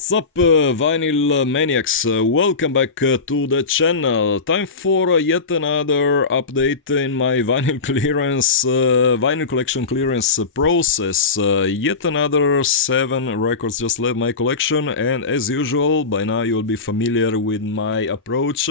What's up, vinyl maniacs? Welcome back to the channel. Time for yet another update in my vinyl collection clearance process. Yet another 7 records just left my collection, and as usual, by now you'll be familiar with my approach.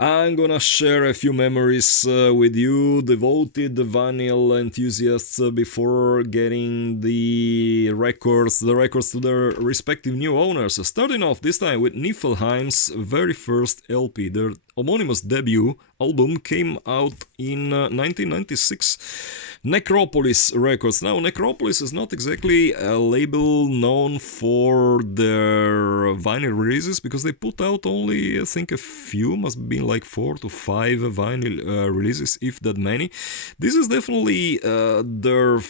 I'm gonna share a few memories with you, devoted vinyl enthusiasts, before getting the records to their respective new owners. Starting off this time with NIFELHEIM's very first LP. Their homonymous debut album came out in 1996. Necropolis Records. Now, Necropolis is not exactly a label known for their vinyl releases, because they put out only, I think, a few, must have been like 4 to 5 vinyl releases, if that many. This is definitely the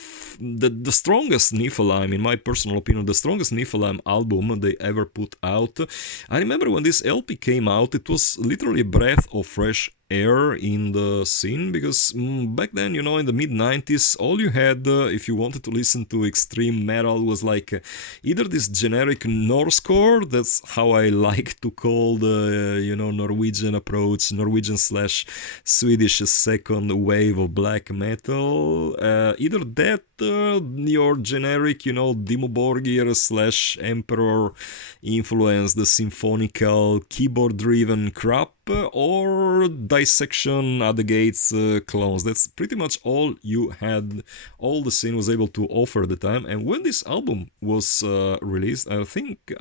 strongest NIFELHEIM, in my personal opinion, the strongest NIFELHEIM album they ever put out. I remember when this LP came out, it was literally a breath of fresh air in the scene, because back then, you know, in the mid-90s, all you had, if you wanted to listen to extreme metal, was like either this generic Norsecore, that's how I like to call the, Norwegian approach, Norwegian/Swedish second wave of black metal, either that, your generic, Dimmu Borgir/Emperor influence, the symphonical keyboard-driven crap, or Dissection, At the Gates clones. That's pretty much all you had, all the scene was able to offer at the time. And when this album was released, I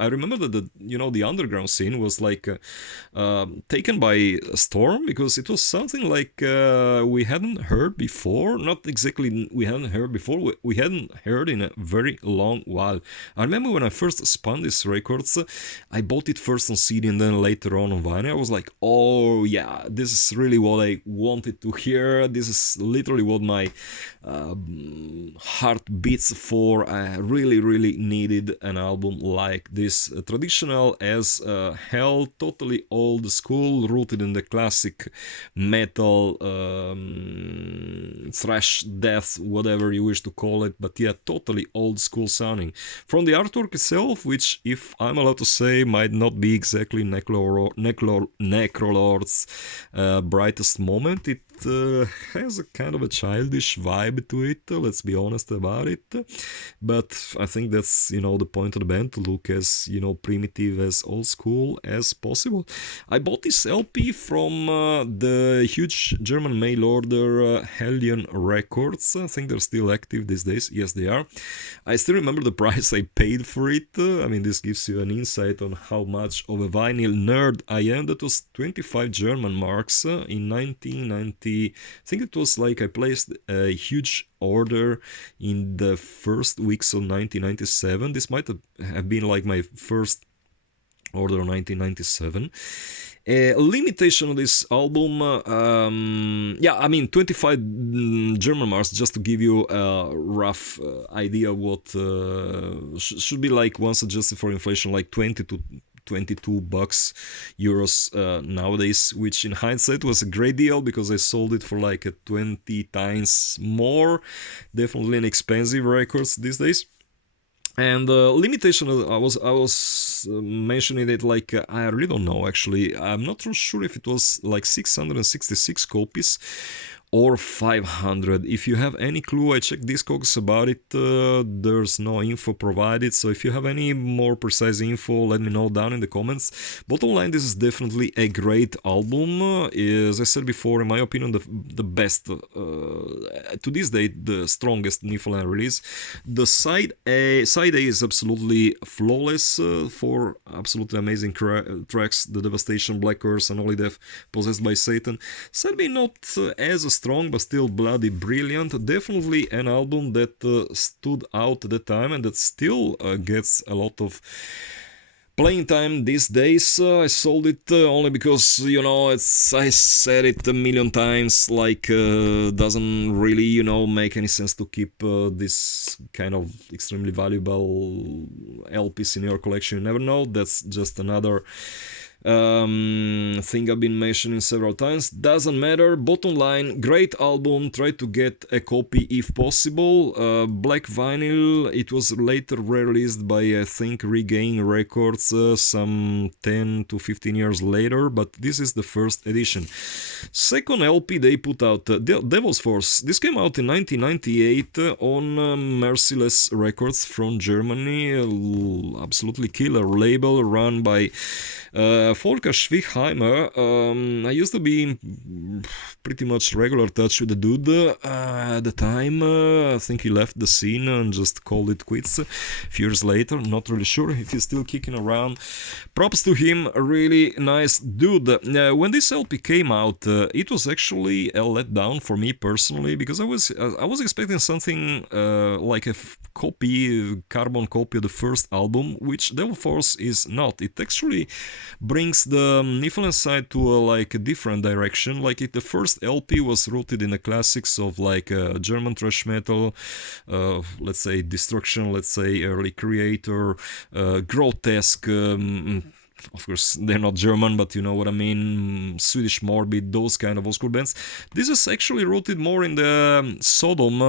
remember that the underground scene was like taken by storm, because it was something like we hadn't heard before. Not exactly we hadn't heard before, we hadn't heard in a very long while. I remember when I first spun these records, I bought it first on CD and then later on vinyl. I was like, oh yeah, this is really what I wanted to hear. This is literally what my heart beats for. I really needed an album like this. Traditional as hell, totally old school, rooted in the classic metal, thrash, death, whatever you wish to call it, but yeah, totally old school sounding. From the artwork itself, which, if I'm allowed to say, might not be exactly Necrolord's brightest moment, it has a kind of a childish vibe to it, let's be honest about it. But I think that's, the point of the band, to look as, primitive, as old school as possible. I bought this LP from the huge German mail order Hellion Records. I think they're still active these days. Yes, they are. I still remember the price I paid for it. This gives you an insight on how much of a vinyl nerd I am. That was 25 German marks in 1990. I think it was like I placed a huge order in the first weeks of 1997. This might have been like my first order of 1997. Limitation of this album, 25 German marks, just to give you a rough idea of what should be like, once adjusted for inflation, like 20 to 22 bucks euros nowadays, which in hindsight was a great deal, because I sold it for like 20 times more. Definitely an expensive records these days. And limitation, I was mentioning it like, I really don't know actually. I'm not too sure if it was like 666 copies or 500. If you have any clue, I checked Discogs about it, there's no info provided, so if you have any more precise info, let me know down in the comments. Bottom line, this is definitely a great album. As I said before, in my opinion, the best, to this day, the strongest NIFELHEIM release. The side A is absolutely flawless, for absolutely amazing tracks: The Devastation, Black Curse, and Holy Death, Possessed by Satan. Side B not as strong, but still bloody brilliant. Definitely an album that stood out at the time, and that still gets a lot of playing time these days. I sold it only because, I said it a million times, like, doesn't really, make any sense to keep this kind of extremely valuable LPs in your collection. You never know. That's just another Thing I've been mentioning several times. Doesn't matter. Bottom line, great album. Try to get a copy if possible. Black vinyl. It was later released by, I think, Regain Records some 10 to 15 years later, but this is the first edition. Second LP they put out, Devil's Force. This came out in 1998 on Merciless Records from Germany. Absolutely killer label run by Volker Schwichheimer. I used to be in pretty much regular touch with the dude at the time. I think he left the scene and just called it quits a few years later. Not really sure if he's still kicking around. Props to him, a really nice dude. When this LP came out, it was actually a letdown for me personally, because I was expecting something like a carbon copy of the first album, which Devil Force is not. It actually brings the NIFELHEIM side to a different direction. The first LP was rooted in the classics of German thrash metal, let's say Destruction, let's say early Creator, Grotesque. Of course, they're not German, but you know what I mean. Swedish Morbid, those kind of old school bands. This is actually rooted more in the Sodom.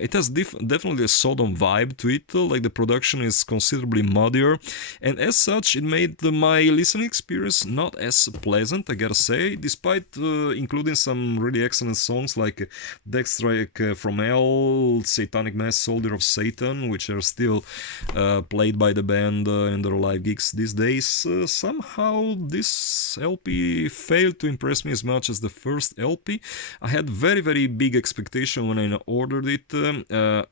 It has definitely a Sodom vibe to it. The production is considerably muddier, and as such, it made my listening experience not as pleasant, I gotta say. Despite including some really excellent songs like Deathstrike from Hell, Satanic Mass, Soldier of Satan, which are still played by the band in their live gigs these days. Somehow this LP failed to impress me as much as the first LP. I had very, very big expectation when I ordered it.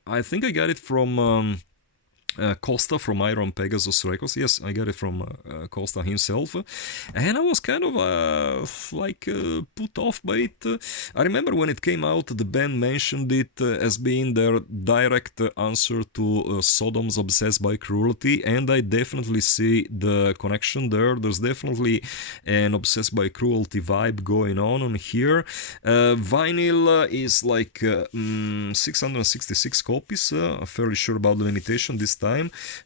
I think I got it from Costa from Iron Pegasus Records. Yes, I got it from Costa himself, and I was kind of put off by it. I remember when it came out, the band mentioned it as being their direct answer to Sodom's Obsessed by Cruelty, and I definitely see the connection there. There's definitely an Obsessed by Cruelty vibe going on here. Vinyl is 666 copies. I'm fairly sure about the limitation this time.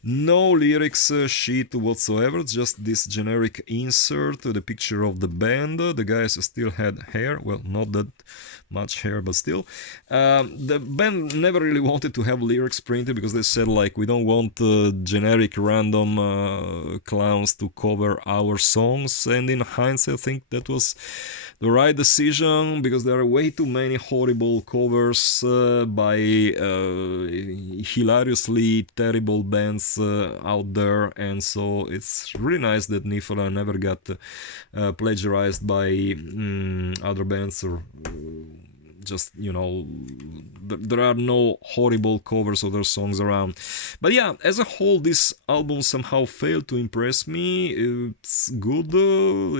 No lyrics sheet whatsoever, just this generic insert, the picture of the band. The guys still had hair, well, not that much hair, but still. The band never really wanted to have lyrics printed because they said we don't want generic random clowns to cover our songs, and in hindsight I think that was the right decision, because there are way too many horrible covers by hilariously terrible bands out there, and so it's really nice that NIFELHEIM never got plagiarized by other bands, or just, there are no horrible covers of their songs around. But yeah, as a whole, this album somehow failed to impress me. It's good.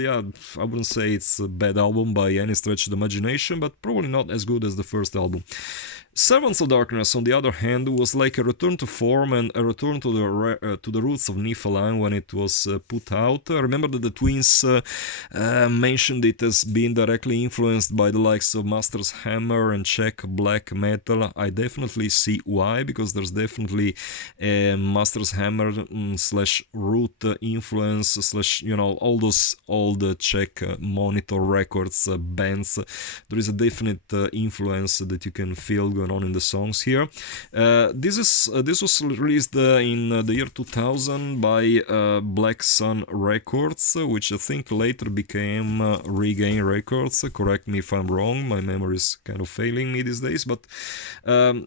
Yeah, I wouldn't say it's a bad album by any stretch of the imagination, but probably not as good as the first album. Servants of Darkness, on the other hand, was like a return to form and a return to the roots of NIFELHEIM when it was put out. I remember that the twins mentioned it as being directly influenced by the likes of Master's Hammer and Czech black metal. I definitely see why, because there's definitely a Master's Hammer slash root influence slash, all those old Czech Monitor Records bands. There is a definite influence that you can feel going on in the songs here. This was released in the year 2000 by Black Sun Records, which I think later became Regain Records. Correct me if I'm wrong, my memory is kind of failing me these days, but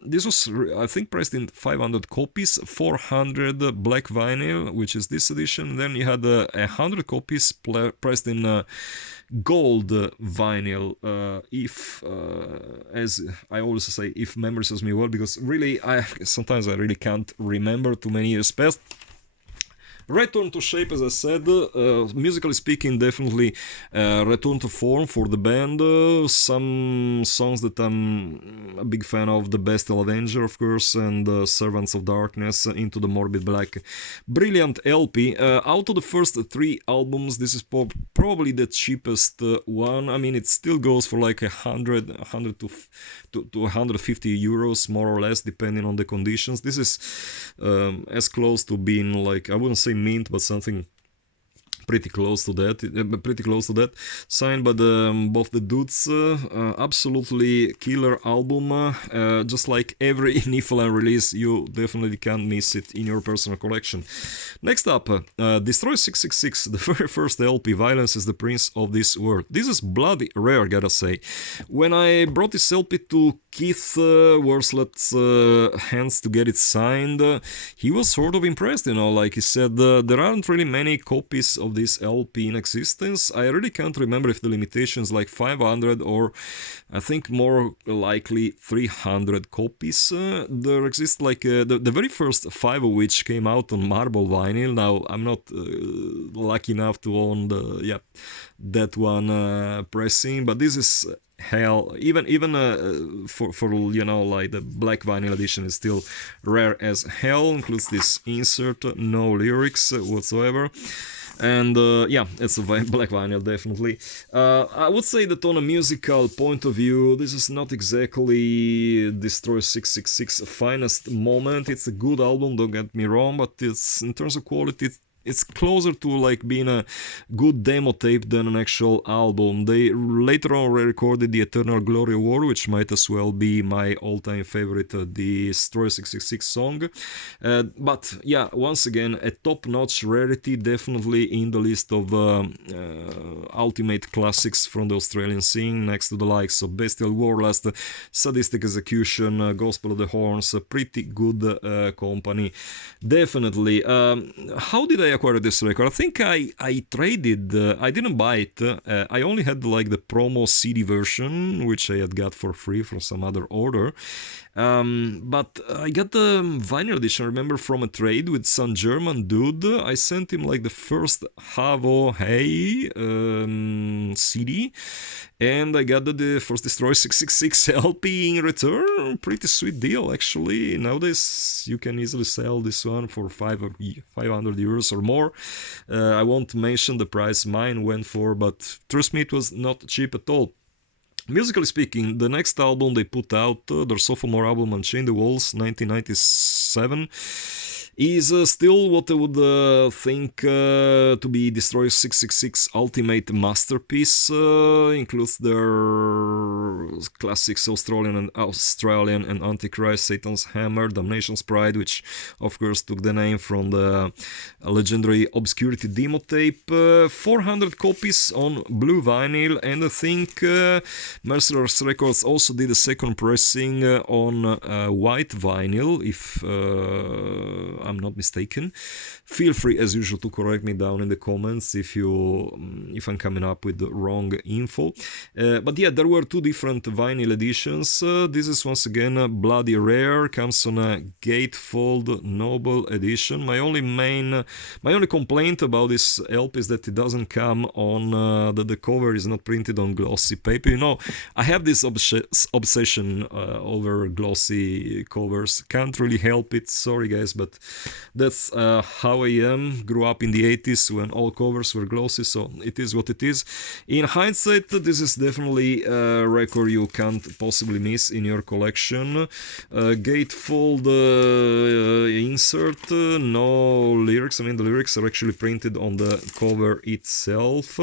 this was, I think, priced in 500 copies, 400 black vinyl, which is this edition. Then you had 100 copies priced in gold vinyl, if as I always say, if memory serves me well, because really sometimes I really can't remember too many years past. Return to shape, as I said, musically speaking, definitely return to form for the band. Some songs that I'm a big fan of: The Bestial Avenger, of course, and Servants of Darkness, Into the Morbid Black. Brilliant LP. Out of the first 3 albums, this is probably the cheapest one. I mean, it still goes for 100 to 150 euros, more or less, depending on the conditions. This is as close to being I wouldn't say mint, but something pretty close to that signed by both the dudes. Absolutely killer album, just like every NIFELHEIM release, you definitely can't miss it in your personal collection. Next up, Destroyer 666, the very first LP, Violence is the Prince of This World. This is bloody rare, gotta say. When I brought this LP to Keith Worslet's hands to get it signed, he was sort of impressed, like he said, there aren't really many copies of this LP in existence. I really can't remember if the limitation is like 500 or I think more likely 300 copies. There exists like the very first 5 of which came out on marble vinyl. Now I'm not lucky enough to own that one pressing, but this is hell. Even for like the black vinyl edition is still rare as hell. Includes this insert, no lyrics whatsoever. And it's a black vinyl, definitely. I would say that on a musical point of view, this is not exactly Destroyer 666 finest moment. It's a good album, don't get me wrong, but it's in terms of quality, it's closer to like being a good demo tape than an actual album. They later on recorded the Eternal Glory of War, which might as well be my all-time favorite Destroyer 666 song. But yeah, once again, a top-notch rarity, definitely in the list of ultimate classics from the Australian scene, next to the likes of Bestial Warlust, Sadistic Execution, Gospel of the Horns, a pretty good company. Definitely. How did I acquire this record? I think I traded, I didn't buy it, I only had like the promo CD version, which I had got for free from some other order. But I got the vinyl edition, I remember, from a trade with some German dude. I sent him like the first Havo Hey CD, and I got the first Destroyer 666 LP in return. Pretty sweet deal, actually. Nowadays you can easily sell this one for 500 euros or more. I won't mention the price mine went for, but trust me, it was not cheap at all. Musically speaking, the next album they put out, their sophomore album, Unchain the Walls, 1997, is still what I would think to be Destroyer 666 ultimate masterpiece. Includes their classics Australian and Antichrist, Satan's Hammer, Damnation's Pride, which of course took the name from the legendary Obscurity demo tape. 400 copies on blue vinyl, and I think Merciless Records also did a second pressing on white vinyl, if I'm not mistaken. Feel free as usual to correct me down in the comments if I'm coming up with the wrong info. But yeah, there were 2 different vinyl editions. This is once again a bloody rare, comes on a gatefold noble edition. My only complaint about this LP is that it doesn't come on the cover is not printed on glossy paper. I have this obsession over glossy covers. Can't really help it, sorry guys, but that's how I am. Grew up in the 80s when all covers were glossy, so it is what it is. In hindsight, this is definitely a record you can't possibly miss in your collection. Gatefold insert, no lyrics. I mean, the lyrics are actually printed on the cover itself.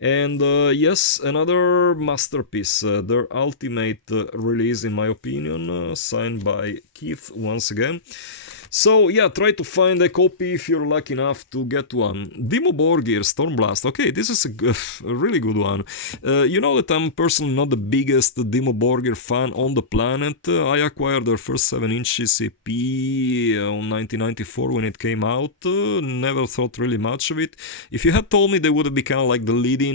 And yes, another masterpiece, their ultimate release in my opinion, signed by Keith once again. So yeah, try to find a copy if you're lucky enough to get one. Dimmu Borgir, Stormblast. Okay, this is a really good one. You know that I'm personally not the biggest Dimmu Borgir fan on the planet. I acquired their first 7-inch EP on 1994 when it came out. Never thought really much of it. If you had told me they would have become like the leading,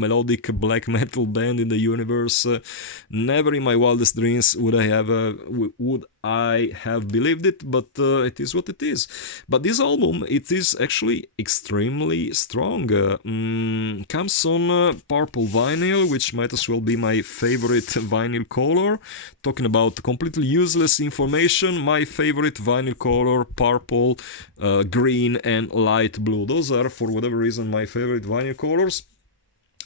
melodic black metal band in the universe, never in my wildest dreams would I have believed it, but it is what it is. But this album, it is actually extremely strong. Comes on purple vinyl, which might as well be my favorite vinyl color. Talking about completely useless information, my favorite vinyl color, purple, green and light blue. Those are, for whatever reason, my favorite vinyl colors.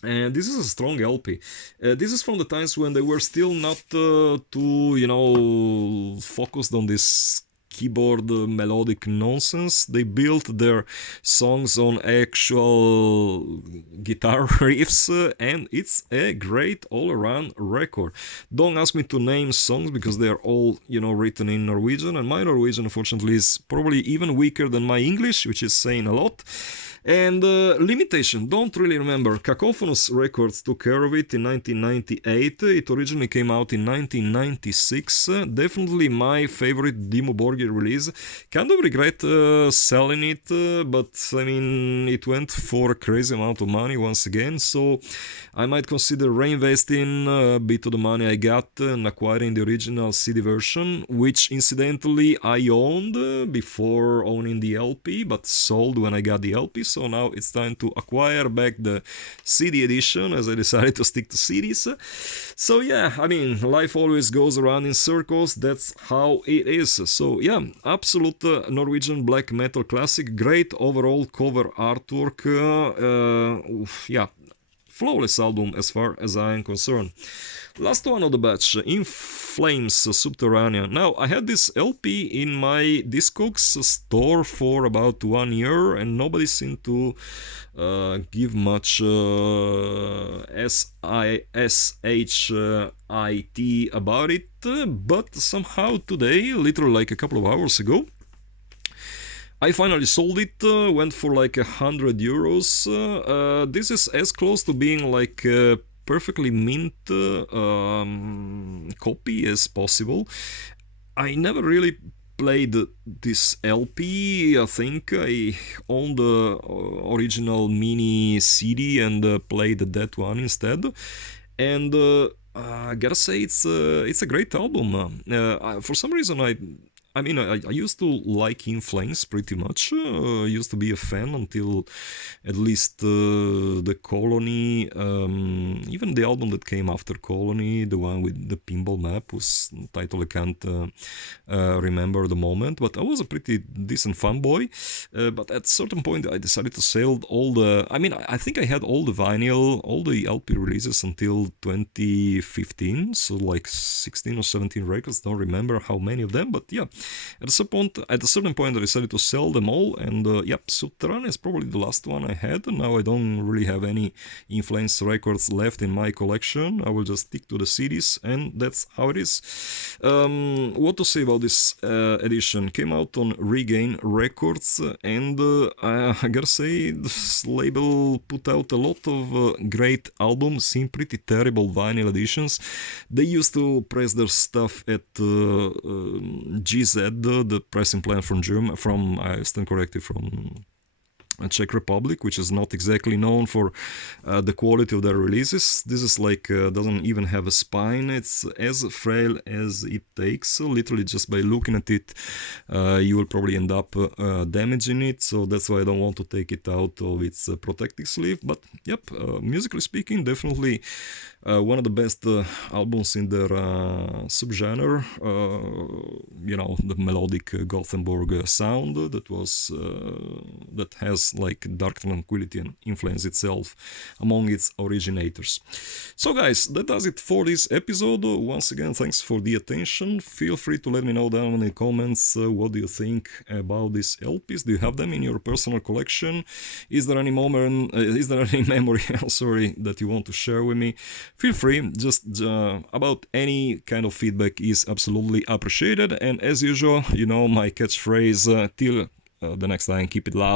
And this is a strong LP. This is from the times when they were still not too, focused on this keyboard melodic nonsense. They built their songs on actual guitar riffs, and it's a great all-around record. Don't ask me to name songs because they are all, written in Norwegian, and my Norwegian, unfortunately, is probably even weaker than my English, which is saying a lot. And Limitation, don't really remember. Cacophonous Records took care of it in 1998. It originally came out in 1996. Definitely my favorite Dimmu Borgir release. Kind of regret selling it, but I mean, it went for a crazy amount of money once again. So I might consider reinvesting a bit of the money I got and acquiring the original CD version, which incidentally I owned before owning the LP, but sold when I got the LP. So now it's time to acquire back the CD edition, as I decided to stick to CDs. So yeah, I mean, life always goes around in circles, that's how it is. So yeah, absolute Norwegian black metal classic, great overall cover artwork, yeah, flawless album as far as I am concerned. Last one of the batch, In Flames, Subterranean. Now, I had this LP in my Discogs store for about 1 year, and nobody seemed to give much SHIT about it, but somehow today, literally like a couple of hours ago, I finally sold it, went for like €100. This is as close to being like perfectly mint copy as possible. I never really played this LP. I think I owned the original mini CD and played that one instead. And I gotta say, it's a great album. For some reason, I mean, I used to like In Flames pretty much. I used to be a fan until at least the Colony, even the album that came after Colony, the one with the pinball map, whose title I can't remember the moment. But I was a pretty decent fanboy. But at a certain point, I decided to sell all the... I mean, I think I had all the vinyl, all the LP releases until 2015. So like 16 or 17 records. Don't remember how many of them, but yeah. At a certain point, I decided to sell them all, and yep, Subterranean is probably the last one I had. Now I don't really have any In Flames records left in my collection. I will just stick to the CDs, and that's how it is. What to say about this edition? Came out on Regain Records, and I gotta say, this label put out a lot of great albums, seem pretty terrible vinyl editions. They used to press their stuff at GZ, the pressing plant from I stand corrected, from Czech Republic, which is not exactly known for the quality of their releases. This is like doesn't even have a spine. It's as frail as it takes. So literally just by looking at it, you will probably end up damaging it. So that's why I don't want to take it out of its protective sleeve. But yep, musically speaking, definitely one of the best albums in their subgenre. The melodic Gothenburg sound that has like Dark Tranquility and In Flames itself among its originators. So guys, that does it for this episode. Once again, thanks for the attention. Feel free to let me know down in the comments what do you think about these LPs. Do you have them in your personal collection? Is there any memory sorry, that you want to share with me? Feel free. Just about any kind of feedback is absolutely appreciated. And as usual, my catchphrase, till the next time, keep it loud.